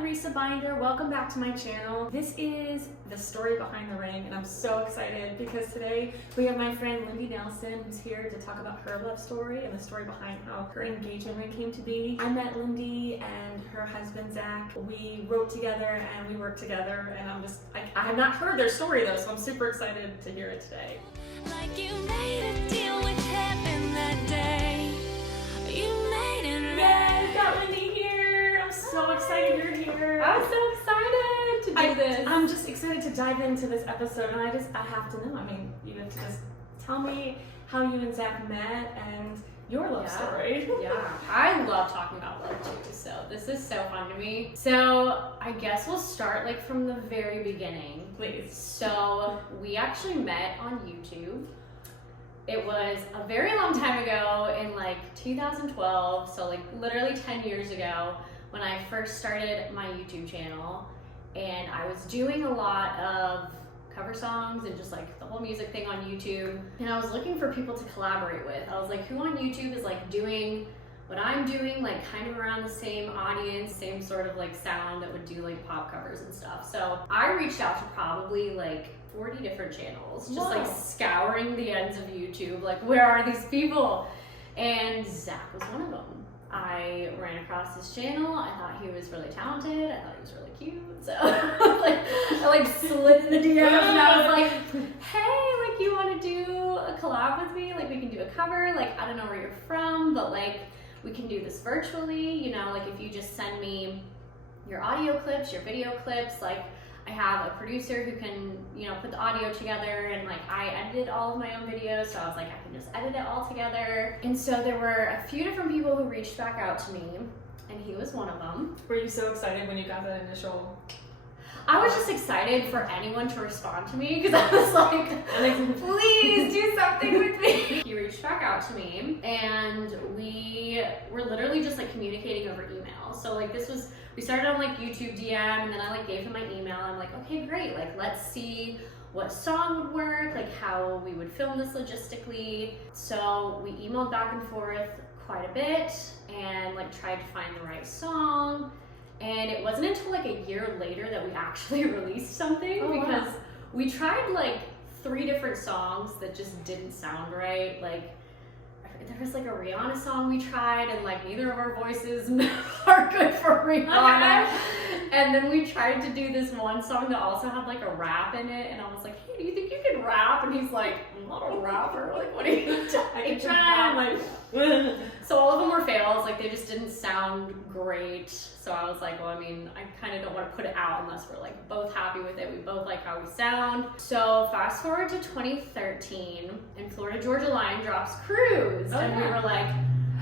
I'm Risa Binder. Welcome back to my channel. This is the story behind the ring, and I'm so excited because today we have my friend Lindee Nelson who's here to talk about her love story and the story behind how her engagement ring came to be. I met Lindee and her husband Zach. We wrote together and we worked together, and I have not heard their story though, so I'm super excited to hear it today. Like you made a deal with heaven that day. You made it right. Yay, got Lindee here. I'm so excited you're here. I'm so excited to do this. I'm just excited to dive into this episode, and I have to know. I mean, you have to just tell me how you and Zach met and your love story. Yeah, I love talking about love too, so this is so fun to me. So I guess we'll start like from the very beginning. Please. So we actually met on YouTube. It was a very long time ago in like 2012, so like literally 10 years ago when I first started my YouTube channel, and I was doing a lot of cover songs and just like the whole music thing on YouTube, and I was looking for people to collaborate with. I was like, who on YouTube is like doing what I'm doing, like kind of around the same audience, same sort of like sound that would do like pop covers and stuff. So I reached out to probably like 40 different channels, just like scouring the ends of YouTube, like where are these people? And Zach was one of them. I ran across his channel. I thought he was really talented. I thought he was really cute. So I slid in the DMs and I was like, hey, like you want to do a collab with me? Like we can do a cover. Like I don't know where you're from, but like we can do this virtually. You know, like if you just send me your audio clips, your video clips, like I have a producer who can, you know, put the audio together, and like I edited all of my own videos, so I was like, I can just edit it all together. And so there were a few different people who reached back out to me, and he was one of them. Were you so excited when you got that initial? I was just excited for anyone to respond to me because I was like, please do something with me. He reached back out to me, and we were literally just like communicating over email. So like we started on like YouTube DM, and then I like gave him my email. I'm like, okay, great. Like let's see what song would work, like how we would film this logistically. So we emailed back and forth quite a bit and like tried to find the right song. And it wasn't until like a year later that we actually released something because we tried like 3 different songs that just didn't sound right. Like there was like a Rihanna song we tried, and like neither of our voices are good for Rihanna. And then we tried to do this one song that also had like a rap in it, and I was like, hey, do you think you can rap? And he's like, I'm not a rapper. Like, what are you doing? I can try. Like, so all of them were fails. Like they just didn't sound great. So I was like, well, I mean, I kind of don't want to put it out unless we're like both happy with it. We both like how we sound. So fast forward to 2013, and Florida Georgia Line drops Cruise. And we were like,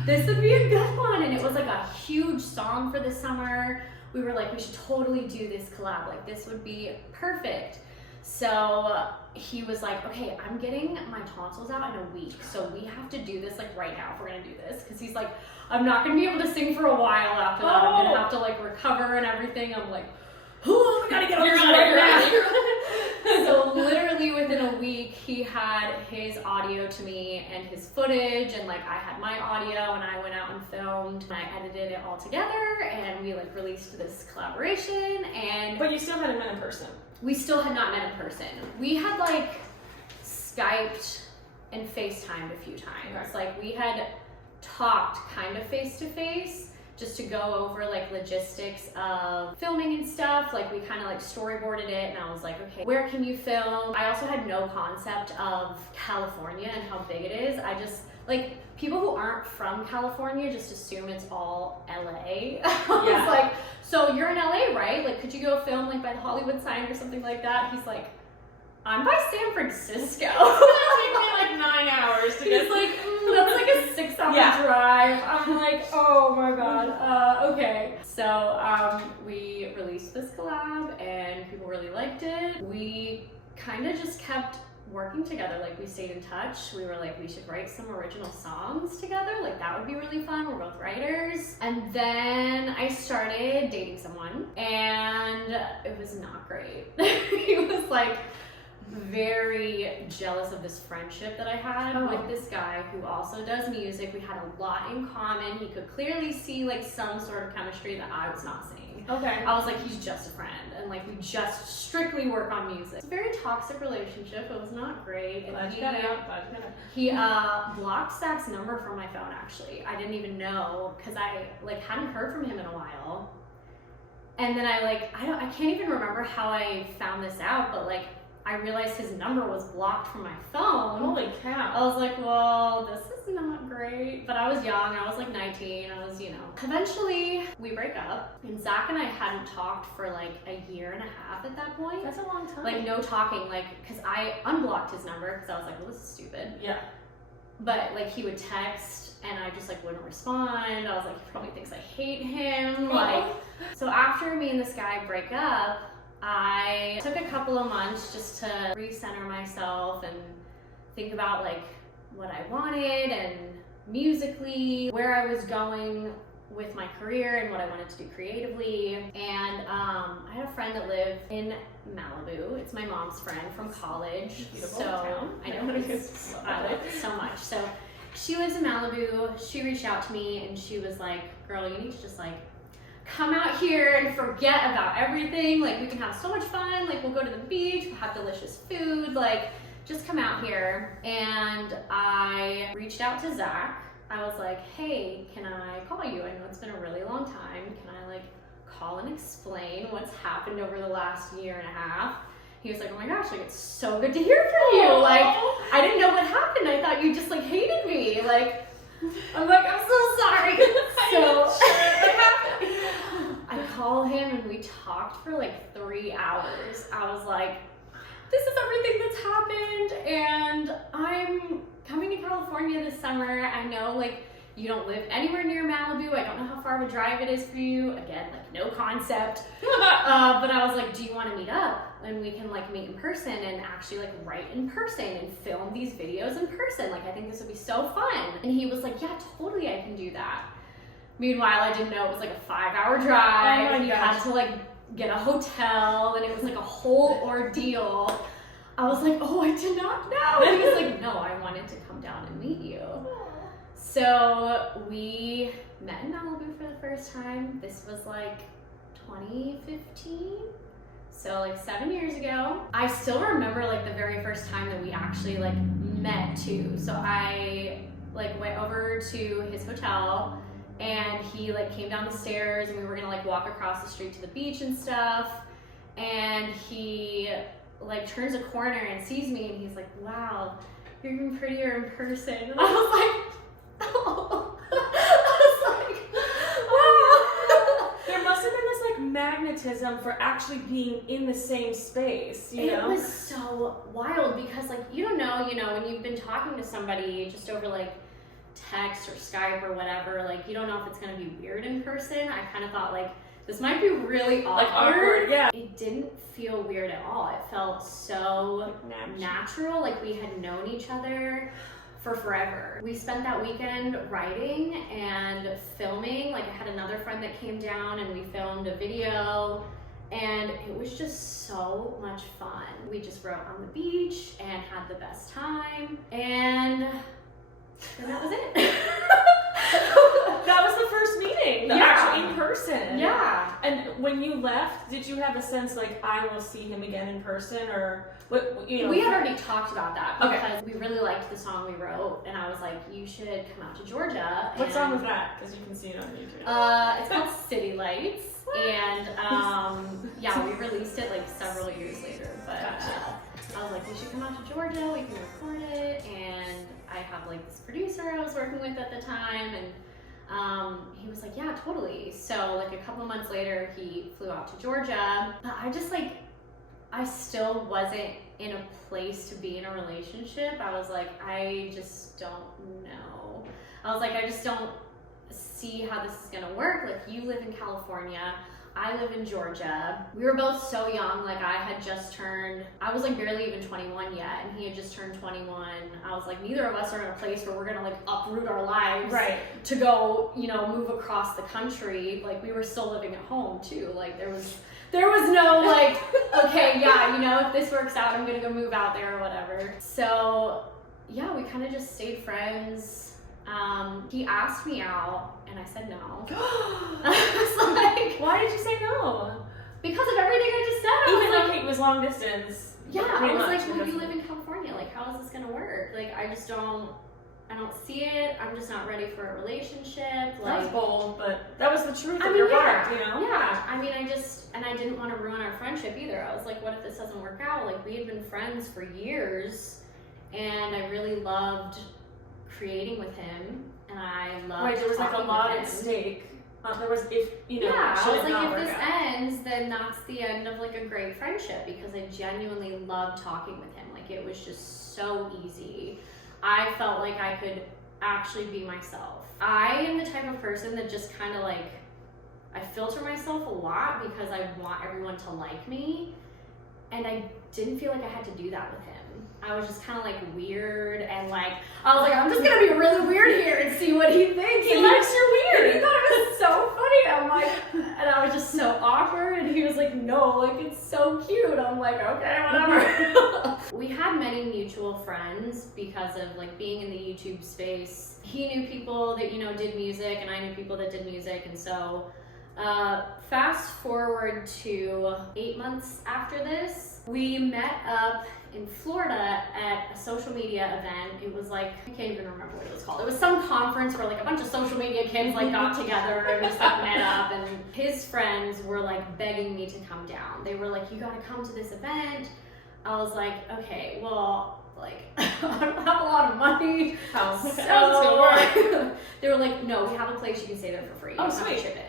this would be a good one. And it was like a huge song for the summer. We were like, we should totally do this collab. Like this would be perfect. So he was like, okay, I'm getting my tonsils out in a week, so we have to do this like right now if we're gonna do this. Because he's like, I'm not gonna be able to sing for a while after that. I'm gonna have to like recover and everything. I'm like, oh, I gotta get on this right now. So literally within a week, he had his audio to me and his footage, and like I had my audio, and I went out and filmed, and I edited it all together, and we like released this collaboration. But you still hadn't met in person. We still had not met in person. We had like Skyped and FaceTimed a few times. Okay. Like we had talked kind of face to face just to go over like logistics of filming and stuff. Like we kind of like storyboarded it, and I was like, okay, where can you film? I also had no concept of California and how big it is. I just like people who aren't from California just assume it's all LA. I was like, so you're in LA, right? Like, could you go film like by the Hollywood sign or something like that? He's like, I'm by San Francisco. It took me like 9 hours to get. He's like, that's like a 6-hour drive. I'm like, oh my god. Okay. So we released this collab, and people really liked it. We kind of just kept working together. Like we stayed in touch. We were like, we should write some original songs together. Like that would be really fun. We're both writers. And then I started dating someone, and it was not great. He was like very jealous of this friendship that I had with this guy who also does music. We had a lot in common. He could clearly see like some sort of chemistry that I was not seeing. Okay. I was like, he's just a friend, and like we just strictly work on music. It's a very toxic relationship. It was not great. And Glad you got out. Glad you got out. he blocked Zach's number from my phone. Actually, I didn't even know because I like hadn't heard from him in a while. And then I can't even remember how I found this out, but like I realized his number was blocked from my phone. Holy cow. I was like, well, this is not great. But I was young. I was like 19. I was, Eventually, we break up. And Zach and I hadn't talked for like a year and a half at that point. That's a long time. Like, no talking. Like, because I unblocked his number because I was like, well, this is stupid. Yeah. But like, he would text and I just like wouldn't respond. I was like, he probably thinks I hate him. Like, so after me and this guy break up, I took a couple of months just to recenter myself and think about like what I wanted and musically, where I was going with my career and what I wanted to do creatively. And I had a friend that lived in Malibu. It's my mom's friend from college. Beautiful so town. I know I love it so much. So she lives in Malibu. She reached out to me and she was like, girl, you need to just like come out here and forget about everything. Like, we can have so much fun. Like, we'll go to the beach, we'll have delicious food. Like, just come out here. And I reached out to Zach. I was like, hey, can I call you? I know it's been a really long time. Can I like call and explain what's happened over the last year and a half? He was like, oh my gosh, like, it's so good to hear from you. Aww. Like, I didn't know what happened. I thought you just like hated me. Like, I'm like, I'm so sorry. So I call him and we talked for like 3 hours. I was like, this is everything that's happened and I'm coming to California this summer. I know like you don't live anywhere near Malibu. I don't know how far of a drive it is for you. Again, like no concept. But I was like, do you want to meet up? And we can like meet in person and actually like write in person and film these videos in person. Like, I think this would be so fun. And he was like, yeah, totally, I can do that. Meanwhile, I didn't know it was like a 5-hour drive. Oh my You gosh. had to like get a hotel and it was like a whole ordeal. I was like, oh, I did not know. He was like, no, I wanted to come down and meet you. So we met in Malibu for the first time. This was like 2015. So like 7 years ago. I still remember like the very first time that we actually like met too. So I like went over to his hotel and he like came down the stairs and we were gonna like walk across the street to the beach and stuff. And he like turns a corner and sees me and he's like, wow, you're even prettier in person. And I was like, oh. I was like, wow. There must have been this like magnetism for actually being in the same space, you know? It was so wild because like you don't know, when you've been talking to somebody just over like text or Skype or whatever, like you don't know if it's gonna be weird in person. I kind of thought like this might be really awkward. Like awkward, yeah. It didn't feel weird at all. It felt so natural, like we had known each other for forever. We spent that weekend writing and filming. Like I had another friend that came down and we filmed a video and it was just so much fun. We just wrote on the beach and had the best time and that was it. That was the first meeting, actually in person. Yeah. And when you left, did you have a sense like I will see him again in person, or what? We had already talked about that because we really liked the song we wrote, and I was like, you should come out to Georgia. What song was that? Because you can see it on YouTube. It's called City Lights, and yeah, we released it like several years later. But I was like, we should come out to Georgia. We can record it, and I have like this producer I was working with at the time, and he was like, yeah, totally. So like a couple of months later, he flew out to Georgia, but I still wasn't in a place to be in a relationship. I was like, I just don't know. I was like, I just don't see how this is gonna work. Like, you live in California, I live in Georgia. We were both so young. Like, I was like barely even 21 yet, and he had just turned 21. I was like, neither of us are in a place where we're gonna like uproot our lives to go, move across the country. Like, we were still living at home too. Like, there was no like, okay, yeah, if this works out, I'm gonna go move out there or whatever. So yeah, we kind of just stayed friends. He asked me out and I said no. I was like, why did you say no? because of everything I just said. Even though it was long distance. Yeah, I pretty was much, like, well, you because- live in California. Like, how is this gonna work? Like, I don't see it. I'm just not ready for a relationship. That was Like, bold, but that was the truth I of mean, your yeah, heart, you know? yeah. I mean, I didn't want to ruin our friendship either. I was like, what if this doesn't work out? Like, we had been friends for years, and I really loved creating with him, and I loved Right, there was like a talking lot with at him. stake. There was, if, you know, Yeah, I should was it not like, work if this out. ends, then that's the end of like a great friendship, because I genuinely loved talking with him. Like, it was just so easy. I felt like I could actually be myself. I am the type of person that just kind of like, I filter myself a lot because I want everyone to like me, and I didn't feel like I had to do that with him. I was just kind of like weird, and like, I was like, I'm just gonna be really weird here and see what he thinks. He And likes your weird. he thought it was so funny. I'm like, and I was just so awkward, and he was like, no, like, it's so cute. I'm like, okay, whatever. We had many mutual friends because of like being in the YouTube space. He knew people that, you know, did music, and I knew people that did music, and so fast forward to 8 months after this, we met up in Florida at a social media event. It was like, I can't even remember what it was called. It was some conference where like a bunch of social media kids like got together and just like met up, and his friends were like begging me to come down. They were like, you gotta come to this event. I was like, okay, well, like, I don't have a lot of money. So they were like, no, we have a place, you can stay there for free. You Oh, don't have to sweet. chip in.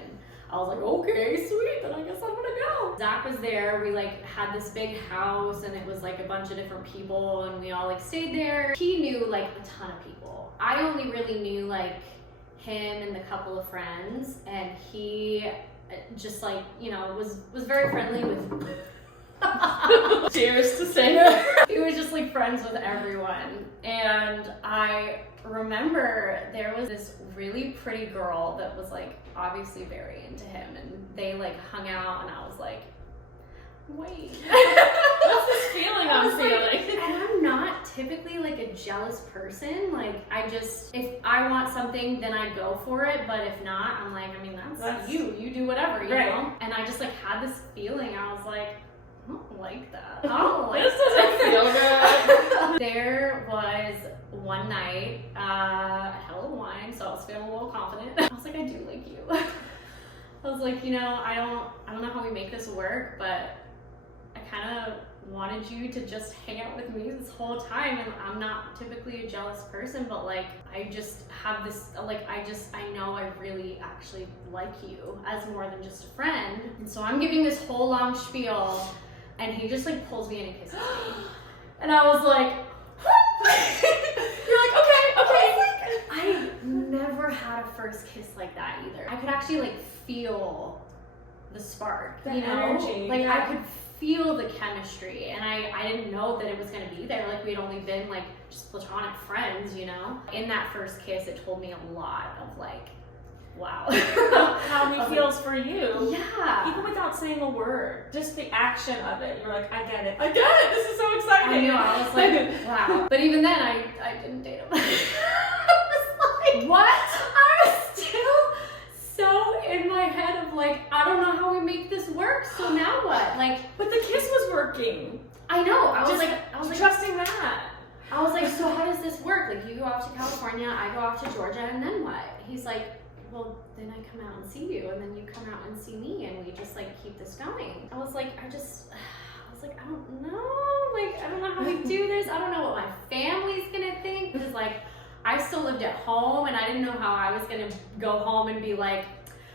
I was like, okay, sweet, then I guess I'm gonna go. Zach was there. We like had this big house, and it was like a bunch of different people, and we all like stayed there. He knew like a ton of people. I only really knew like him and the couple of friends, and he just like, you know, was very friendly with Cheers to say. he was just like friends with everyone. And I remember there was this really pretty girl that was like obviously very into him, and they like hung out, and I was like, wait. What's this feeling I'm feeling? And I'm not typically like a jealous person. Like, I just, if I want something, then I go for it. But if not, I'm like, I mean, that's you do whatever, you Right. know? And I just like had this feeling. I was like, I don't like that. I don't like This doesn't feel good. There was one night, I had a little wine, so I was feeling a little confident. I was like, I do like you. I was like, you know, I don't know how we make this work, but I kind of wanted you to just hang out with me this whole time. And I'm not typically a jealous person, but like, I just have this, like, I know I really actually like you as more than just a friend. And so I'm giving this whole long spiel, and he just like pulls me in and kisses me. And I was like, You're like, okay. I never had a first kiss like that either. I could actually like feel the spark, The you know? energy, Like, yeah. I could feel the chemistry, and I didn't know that it was gonna be there. Like, we'd only been like just platonic friends, you know? In that first kiss, it told me a lot of like, wow. How he feels for you. Yeah. Even without saying a word, just the action of it. You're like, I get it. I get it. This is so exciting. I know, I was like, wow. But even then, I didn't date him. I was like, What? I was still so in my head of like, I don't know how we make this work, so now what? Like, But the kiss was working. I know, I was Just like, trusting that. I was like, so how does this work? Like, you go off to California, I go off to Georgia, and then what? He's like, well, then I come out and see you, and then you come out and see me, and we just like keep this going. I was like, I don't know. Like, I don't know how we do this. I don't know what my family's gonna think, because like, I still lived at home, and I didn't know how I was gonna go home and be like,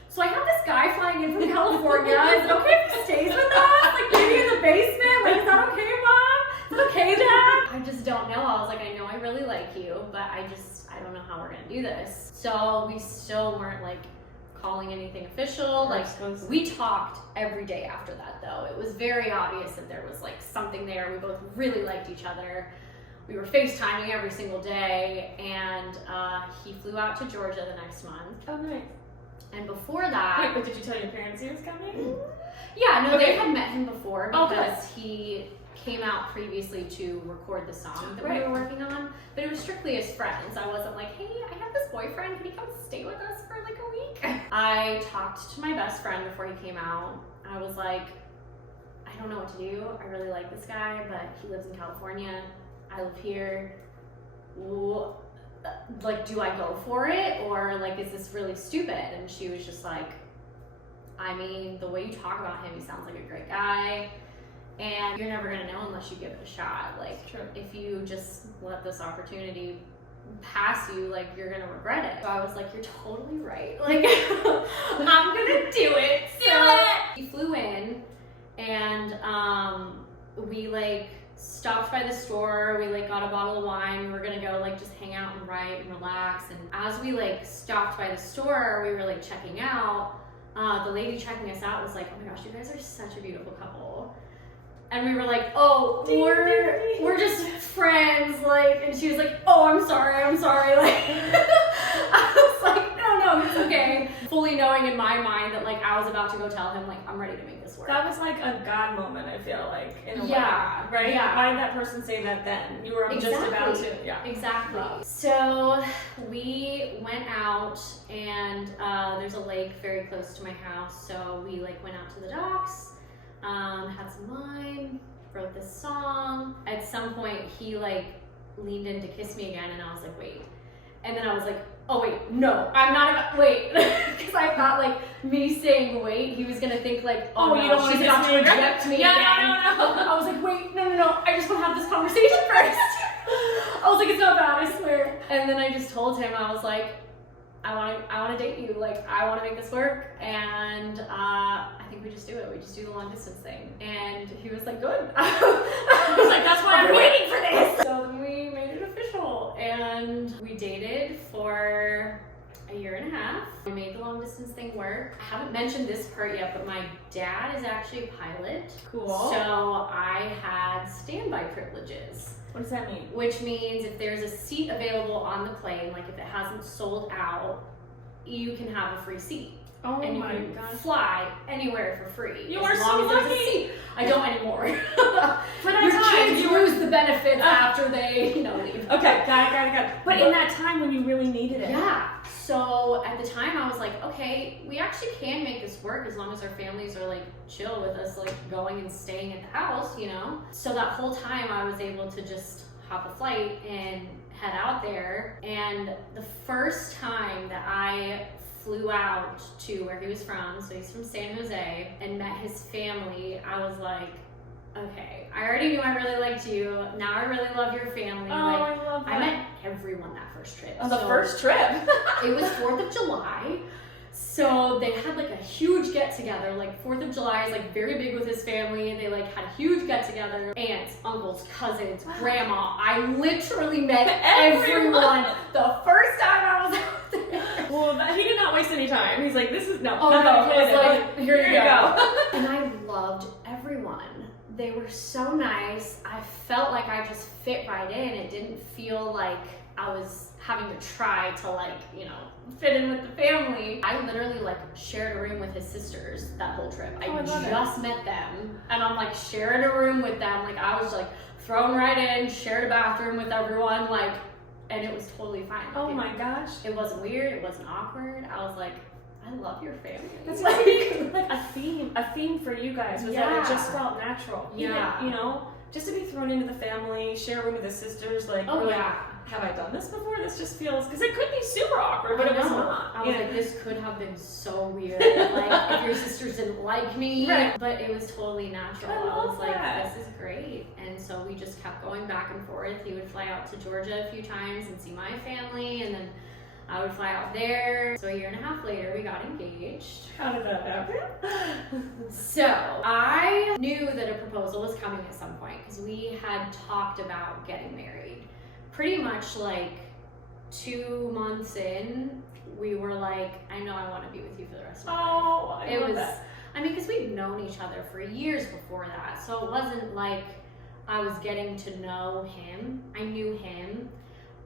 so I have this guy flying in from California. Is it okay if he stays with us? Like, maybe in the basement? Like, is that okay, Mom? Is it okay, Dad? I just don't know. I was like, I know I really like you, but I don't know how we're gonna do this. So we still weren't like calling anything official. Like, we talked every day after that, though. It was very obvious that there was like something there. We both really liked each other. We were FaceTiming every single day, and he flew out to Georgia the next month. Oh, nice. And before that, Wait, but did you tell your parents he was coming? yeah, no, Okay. they had met him before Oh, because he came out previously to record the song that we were working on, but it was strictly as friends. I wasn't like, hey, I have this boyfriend, can he come stay with us for like a week? I talked to my best friend before he came out. I was like, I don't know what to do. I really like this guy, but he lives in California. I live here. Like, do I go for it? Or like, is this really stupid? And she was just like, I mean, the way you talk about him, he sounds like a great guy. And you're never gonna know unless you give it a shot. Like, if you just let this opportunity pass you, like, you're gonna regret it. So I was like, you're totally right. Like, I'm gonna do it. So we flew in, and we like stopped by the store. We like got a bottle of wine. We were gonna go like just hang out and write and relax. And as we like stopped by the store, we were like checking out. The lady checking us out was like, oh my gosh, you guys are such a beautiful couple. And we were like, oh, we're just friends, like, and she was like, oh, I'm sorry, like, I was like, no, it's okay. Fully knowing in my mind that, like, I was about to go tell him, like, I'm ready to make this work. That was like a God moment, I feel like, in a way, right? Yeah. Why did that person say that then? You were just about to, Exactly. So we went out, and there's a lake very close to my house, so we, like, went out to the docks. Had some wine, wrote this song. At some point, he like leaned in to kiss me again, and I was like, wait. And then I was like, oh wait, no, I'm not about, wait. Because I thought like me saying wait, he was gonna think like, oh no, you don't she's about to reject me again. No. I was like, wait, no, I just want to have this conversation first. I was like, it's not bad, I swear. And then I just told him, I was like, I want to date you. Like, I want to make this work. And I think we just do it. We just do the long distance thing. And he was like, good. I was like, that's why I'm waiting for this. So we made it official. And we dated for a year and a half. We made the long distance thing work. I haven't mentioned this part yet, but my dad is actually a pilot. Cool. So I had standby privileges. What does that mean? Which means if there's a seat available on the plane, like if it hasn't sold out, you can have a free seat. Oh and my you can gosh. fly anywhere for free. You as are long so as there's a lucky. seat. I don't anymore. For that Your time, kids you were... lose the benefits after they, leave. Okay, got it. But in that time when you really needed it. Yeah. So at the time I was like, okay, we actually can make this work as long as our families are like chill with us, like going and staying at the house, So that whole time I was able to just hop a flight and head out there. And the first time that I flew out to where he was from, so he's from San Jose, and met his family, I was like, okay, I already knew I really liked you. Now I really love your family. Oh, like, I love that. I met everyone that first trip. On the first trip. It was 4th of July. So they had like a huge get together. Like 4th of July is like very big with his family. And they like had a huge get together. Aunts, uncles, cousins, grandma. I literally met everyone the first time I was out there. Well, he did not waste any time. He's like, this is no. Oh no, it was like, here you go. And I loved everyone. They were so nice. I felt like I just fit right in. It didn't feel like I was having to try to like, fit in with the family. I literally like shared a room with his sisters that whole trip. I just met them, and I'm like sharing a room with them. Like I was like thrown right in, shared a bathroom with everyone, like, and it was totally fine. Oh my gosh. It wasn't weird. It wasn't awkward. I was like, I love your family. That's like a theme for you guys was that it just felt natural. Yeah. Even, just to be thrown into the family, share a room with the sisters, like, oh yeah. Like, have I done this before? This just feels, because it could be super awkward, but it was not. I was like, this could have been so weird. Like, if your sisters didn't like me, right. But it was totally natural. I was that. Like, this is great. And so we just kept going back and forth. He would fly out to Georgia a few times and see my family, and then I would fly out there. So a year and a half later, we got engaged. How did that happen? So I knew that a proposal was coming at some point because we had talked about getting married. Pretty much like 2 months in, we were like, I know I want to be with you for the rest of my life. I love that. I mean, because we'd known each other for years before that. So it wasn't like I was getting to know him. I knew him.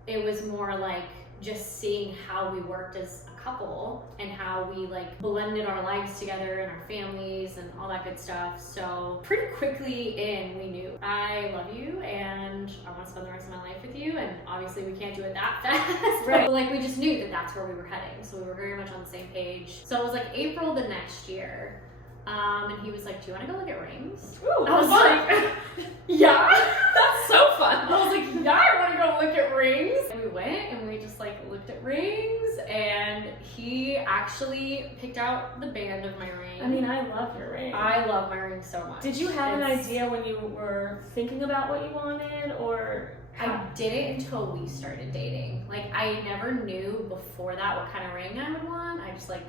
It was more like just seeing how we worked as a couple and how we like blended our lives together and our families and all that good stuff. So pretty quickly in, we knew I love you and I want to spend the rest of my life with you, and obviously we can't do it that fast. Right. But like we just knew that that's where we were heading, so we were very much on the same page. So it was like April the next year, and he was like, do you want to go look at rings? Ooh, I was like, yeah, that's so fun. I was like, yeah, I want to go look at rings. And we went and we just like looked at rings, and he actually picked out the band of my ring. I mean, I love your ring. I love my ring so much. Did you have an idea when you were thinking about what you wanted, or? I didn't until we started dating. Like, I never knew before that what kind of ring I would want. I was like,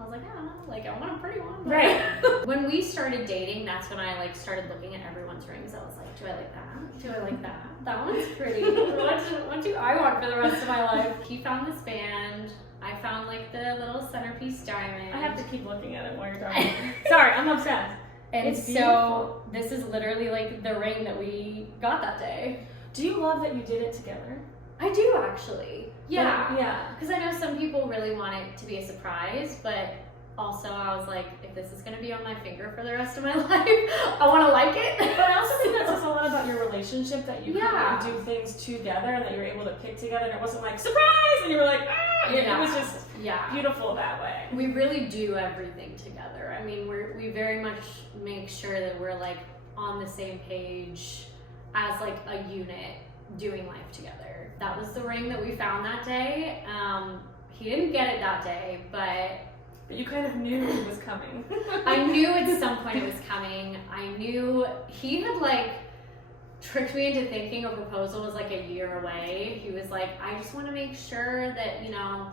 I don't know, like I want a pretty one. Right. When we started dating, that's when I like started looking at everyone's rings. I was like, do I like that? Do I like that? That one's pretty. What do I want for the rest of my life? He found this band. I found like the little centerpiece diamond. I have to keep looking at it while you're talking. Sorry, I'm obsessed. And It's so beautiful. this is literally like the ring that we got that day. Do you love that you did it together? I do actually. Yeah. Yeah. Because I know some people really want it to be a surprise, but also I was like, if this is going to be on my finger for the rest of my life, I want to like it. But I also think that says a lot about your relationship, that you Yeah. kind of do things together and that you were able to pick together, and it wasn't like, surprise! And you were like, ah! Yeah. It was just Yeah. beautiful that way. We really do everything together. I mean, we very much make sure that we're like on the same page as like a unit doing life together. That was the ring that we found that day. He didn't get it that day, but you kind of knew it was coming. I knew at some point it was coming. I knew he had like tricked me into thinking a proposal was like a year away. He was like, I just want to make sure that, you know,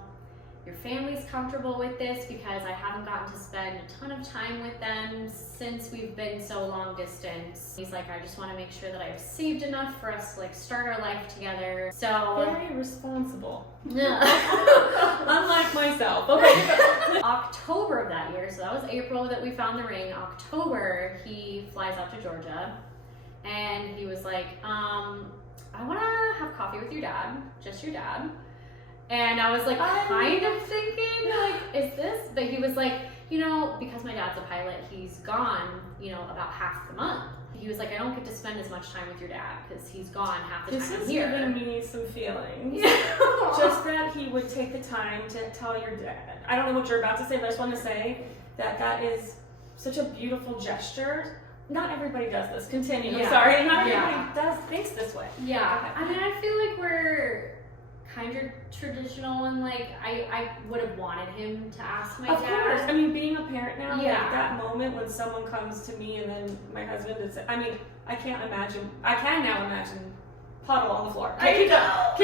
your family's comfortable with this because I haven't gotten to spend a ton of time with them since we've been so long distance. He's like, I just want to make sure that I've saved enough for us to like start our life together. So Very responsible. yeah. Unlike myself. Okay. October of that year, so that was April that we found the ring. October, he flies out to Georgia, and he was like, I want to have coffee with your dad, just your dad. And I was like, kind of thinking, like, is this? But he was like, you know, because my dad's a pilot, he's gone, you know, about half the month. He was like, I don't get to spend as much time with your dad because he's gone half the This time is I'm here. giving me some feelings. Yeah. Just that he would take the time to tell your dad. I don't know what you're about to say, but I just want to say that that is such a beautiful gesture. Not everybody does this. Continue. I'm Yeah. sorry. Not Yeah. everybody thinks this way. Yeah, I mean, I feel like we're kind of traditional, and like I would have wanted him to ask my Of dad. course. I mean, being a parent now, like Yeah. that moment when someone comes to me and then my husband is, I mean, I can't imagine, I can now imagine puddle on the floor. Keep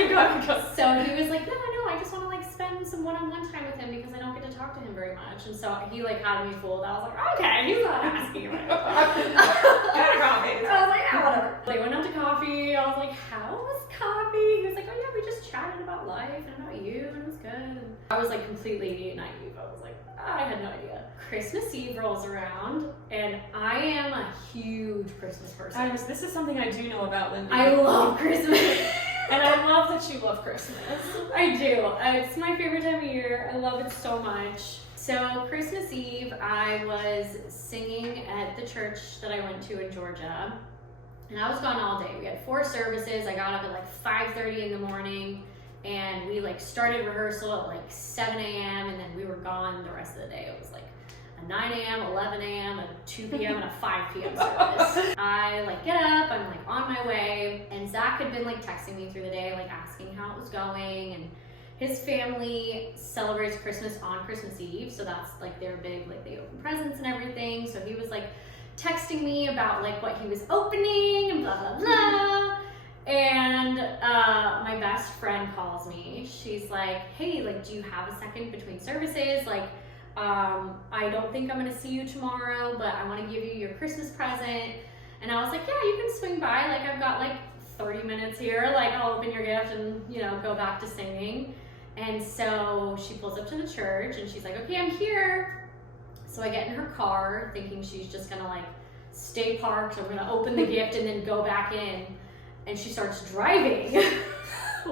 going. So he was like, no, I just want to like spend some one-on-one time with him because I don't get to talk to him very much. And so he like had me fooled. I was like, okay, he's not asking me. Got a coffee. I was like, yeah, whatever. They went out to coffee. I was like, how was coffee? He was like, oh yeah, we just chatted about life and about you, and it was good. I was like completely naive. I was like, I had no idea. Christmas Eve rolls around, and I am a huge Christmas person. This is something I do know about Lindee. I love Christmas. And I love that you love Christmas. I do. It's my favorite time of year. I love it so much. So Christmas Eve, I was singing at the church that I went to in Georgia, and I was gone all day. We had 4 services. I got up at like 5:30 in the morning, and we like started rehearsal at like 7 a.m. and then we were gone the rest of the day. It was like a 9 a.m., 11 a.m., a 2 p.m., and a 5 p.m. service. I like get up, I'm like on my way, and Zach had been like texting me through the day, like asking how it was going, and his family celebrates Christmas on Christmas Eve, so that's like their big, like they open presents and everything. So he was like texting me about like what he was opening and blah blah blah. And my best friend calls me. She's like, hey, like, do you have a second between services? Like, I don't think I'm gonna see you tomorrow, but I want to give you your Christmas present. And I was like, yeah, you can swing by. Like, I've got like 30 minutes here. Like, I'll open your gift and, you know, go back to singing. And so she pulls up to the church and she's like, okay, I'm here. So I get in her car thinking she's just gonna like stay parked. I'm gonna open the gift and then go back in. And she starts driving.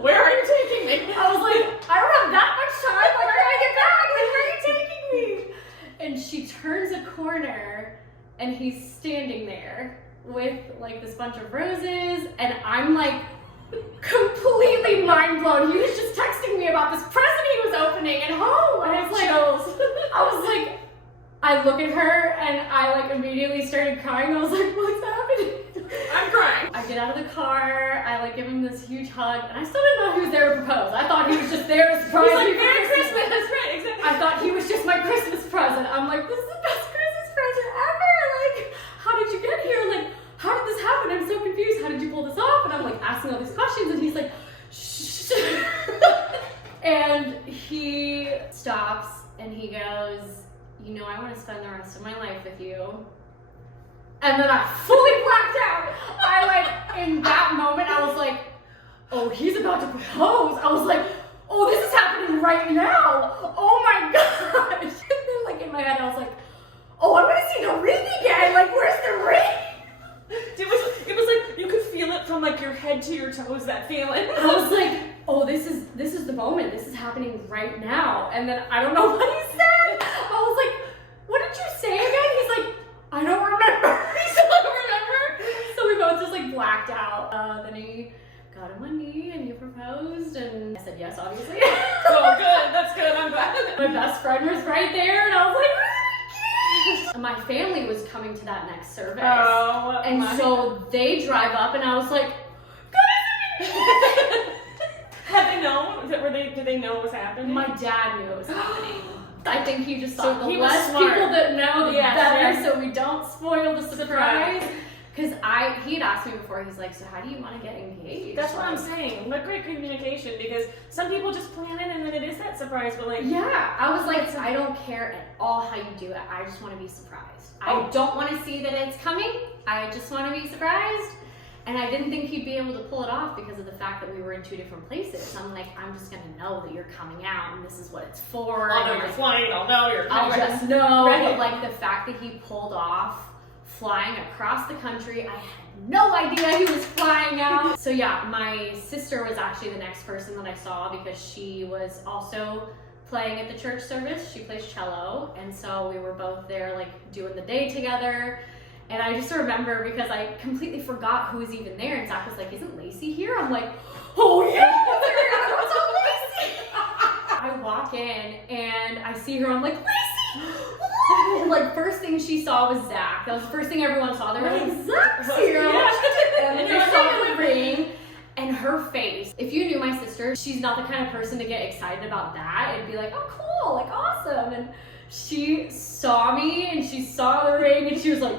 Where are you taking me? I was like, I don't have that much time. Like, I gotta get back. Like, where are you taking me? And she turns a corner, and he's standing there with like this bunch of roses, and I'm like completely mind blown. He was just texting me about this present he was opening at home. I was like, I look at her and I like immediately started crying. I was like, what's happening? I'm crying. I get out of the car, I like give him this huge hug, and I still didn't know he was there to propose. I thought he was just there to surprise He's like, me for Merry Christmas. That's right, exactly. I thought he was just my Christmas present. I'm like, this is the best Christmas present ever. Like, how did you get here? Like, how did this happen? I'm so confused. How did you pull this off? And I'm like asking all these questions, and he's like, shh. And he stops and he goes, you know, I want to spend the rest of my life with you. And then I fully blacked out. I like, in that moment, I was like, oh, he's about to propose. I was like, oh, this is happening right now. Oh my gosh. And then like in my head, I was like, oh, I'm gonna see the ring again. Like, where's the ring? It was like, you could feel it from like your head to your toes, that feeling. I was like, oh, this is the moment. This is happening right now. And then I don't know what he said. I was like, what did you say again? He's like, I don't remember. He still don't remember. So we both just like blacked out. Then he got on one knee and he proposed, and I said yes, obviously. Oh, good. That's good. I'm glad. My best friend was right there, and I was like, my family was coming to that next service. Oh, and so they drive up, and I was like, had they known? Did they know what was happening? my dad knew it was happening. I think he just So thought the he was less smart. people that know, the Yes, better, yes. so we don't spoil the surprise. Because he had asked me before, he's like, so how do you want to get engaged? That's what I'm Like, saying. What great communication, because some people just plan it and then it is that surprise, but like, yeah, I was like, I don't care at all how you do it. I just want to be surprised. Oh. I don't want to see that it's coming. I just want to be surprised. And I didn't think he'd be able to pull it off because of the fact that we were in two different places. I'm like, I'm just gonna know that you're coming out and this is what it's for. I'll know and you're like, flying, I'll know you're I'll coming. just know. Right. But like the fact that he pulled off flying across the country, I had no idea he was flying out. So yeah, my sister was actually the next person that I saw because she was also playing at the church service. She plays cello, and so we were both there like doing the day together. And I just remember because I completely forgot who was even there, and Zach was like, isn't Lacey here? I'm like, oh yeah, Lacey. I walk in and I see her, I'm like, Lacey! And like first thing she saw was Zach. That was the first thing everyone saw. They were like, Zach's here. And then they saw the ring. And her face, if you knew my sister, she's not the kind of person to get excited about that. It'd be like, oh cool, like awesome. And she saw me and she saw the ring and she was like,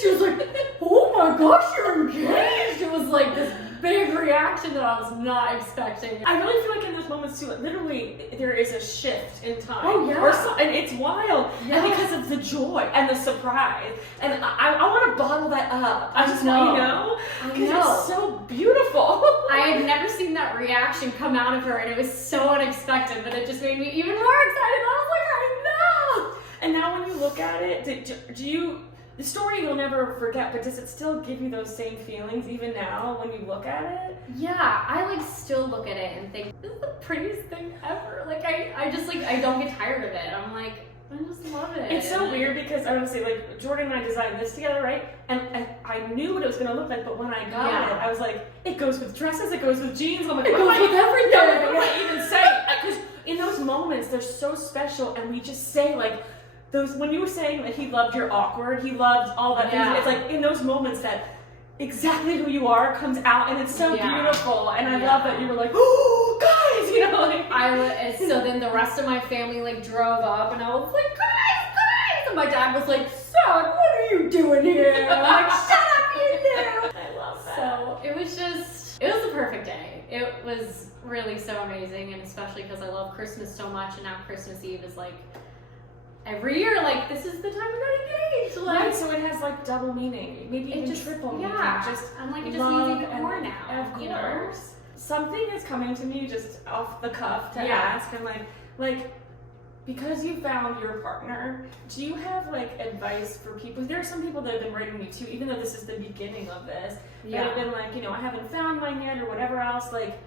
she was like, oh my gosh, you're engaged. It was like this big reaction that I was not expecting. I really feel like in those moments too, like, literally there is a shift in time. Oh, yeah. And it's wild. Yeah. And because of the joy and the surprise. And I want to bottle that up. I just know. want, you know? I Because know. it's so beautiful. I had never seen that reaction come out of her, and it was so unexpected, but it just made me even more excited. I was like, I know. And now when you look at it, do you, the story you'll never forget, but does it still give you those same feelings even now when you look at it? Yeah, I like still look at it and think, this is the prettiest thing ever. Like I just like, I don't get tired of it. I'm like, I just love it. It's so weird because I would say, like, Jordan and I designed this together, right? And I knew what it was going to look like, but when I got Yeah. it, I was like, it goes with dresses, it goes with jeans. I'm like, It what goes do I- with everything. Yeah, what do I even say? Because in those moments, they're so special, and we just say, like, those, when you were saying that he loved your awkward, he loved all that Yeah. things, it's like in those moments that exactly who you are comes out, and it's so Yeah. beautiful. And I Yeah. love that you were like, oh, guys, you know, like, So then the rest of my family like drove up, and I was like, guys, and my dad was like, son, what are you doing here? I'm like, shut up, you two. I love that. So it was the perfect day. It was really so amazing, and especially because I love Christmas so much, and now Christmas Eve is like every year, like this is the time we got engaged. Like, Right, so it has like double meaning, maybe it even just triple meaning. yeah. Just I'm like, it just love means even and- more now. Of you know? course. Something is coming to me just off the cuff to Yeah. ask, and like because you found your partner, do you have like advice for people? There are some people that have been writing me too, even though this is the beginning of this, that have been like, you know, I haven't found mine yet or whatever else. Like,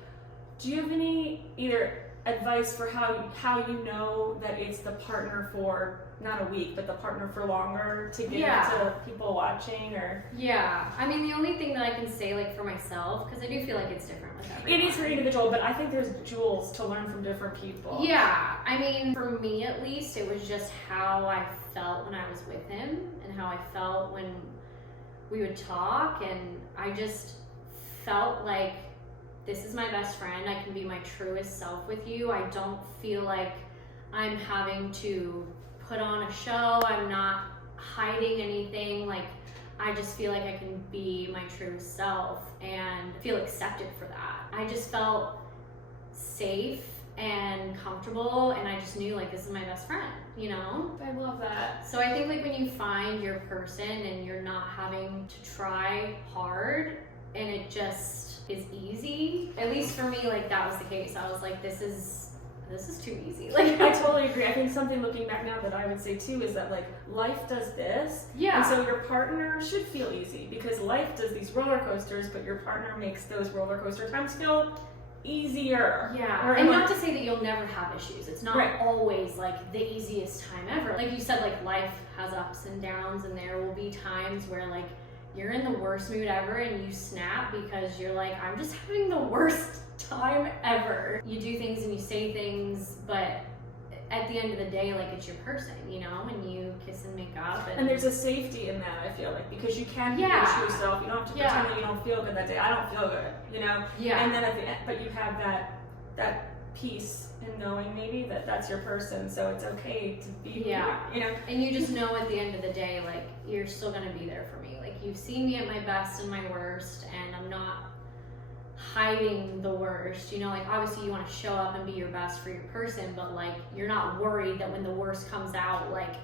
do you have any either advice for how you know that it's the partner for not a week, but the partner for longer to give to people watching? Or I mean, the only thing that I can say, like, for myself, because I do feel like it's different with everyone. it is very individual, but I think there's jewels to learn from different people. Yeah, I mean, for me at least, it was just how I felt when I was with him and how I felt when we would talk, and I just felt like, this is my best friend. I can be my truest self with you. I don't feel like I'm having to put on a show. I'm not hiding anything. Like, I just feel like I can be my true self and feel accepted for that. I just felt safe and comfortable, and I just knew, like, this is my best friend, you know? I love that. So I think, like, when you find your person and you're not having to try hard and it just is easy, at least for me, like, that was the case. I was like, this is too easy. Like, I totally agree. I think something looking back now that I would say too is that, like, life does this. Yeah. And so your partner should feel easy because life does these roller coasters, but your partner makes those roller coaster times feel easier. Yeah. Or, and like, not to say that you'll never have issues. It's not always like the easiest time ever. Like you said, like, life has ups and downs, and there will be times where, like, you're in the worst mood ever and you snap because you're like, I'm just having the worst time ever. You do things and you say things, but at the end of the day, like, it's your person, you know, and you kiss and make up. And there's a safety in that, I feel like, because you can be your true self. You don't have to pretend that you don't feel good that day. I don't feel good, you know? Yeah. And then at the end, but you have that peace in knowing maybe that that's your person, so it's okay to be who you are, you know? And you just know at the end of the day, like, you're still gonna be there for me. Like, you've seen me at my best and my worst, and I'm not hiding the worst, you know? Like, obviously you want to show up and be your best for your person, but, like, you're not worried that when the worst comes out, like,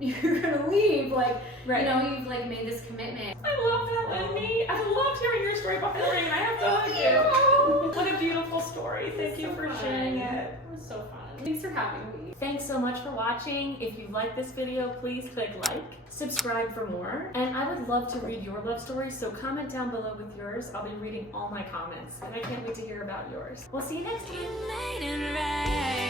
you're gonna leave. Like, you know, you've, like, made this commitment. I love that, Lindee. I loved hearing your story about the ring. I have to hug you. What a beautiful story. Thank you for sharing it. It was so fun. Thanks for having me. Thanks so much for watching. If you like this video, please click like, subscribe for more, and I would love to read your love stories, so comment down below with yours. I'll be reading all my comments, and I can't wait to hear about yours. We'll see you next time. You made it right.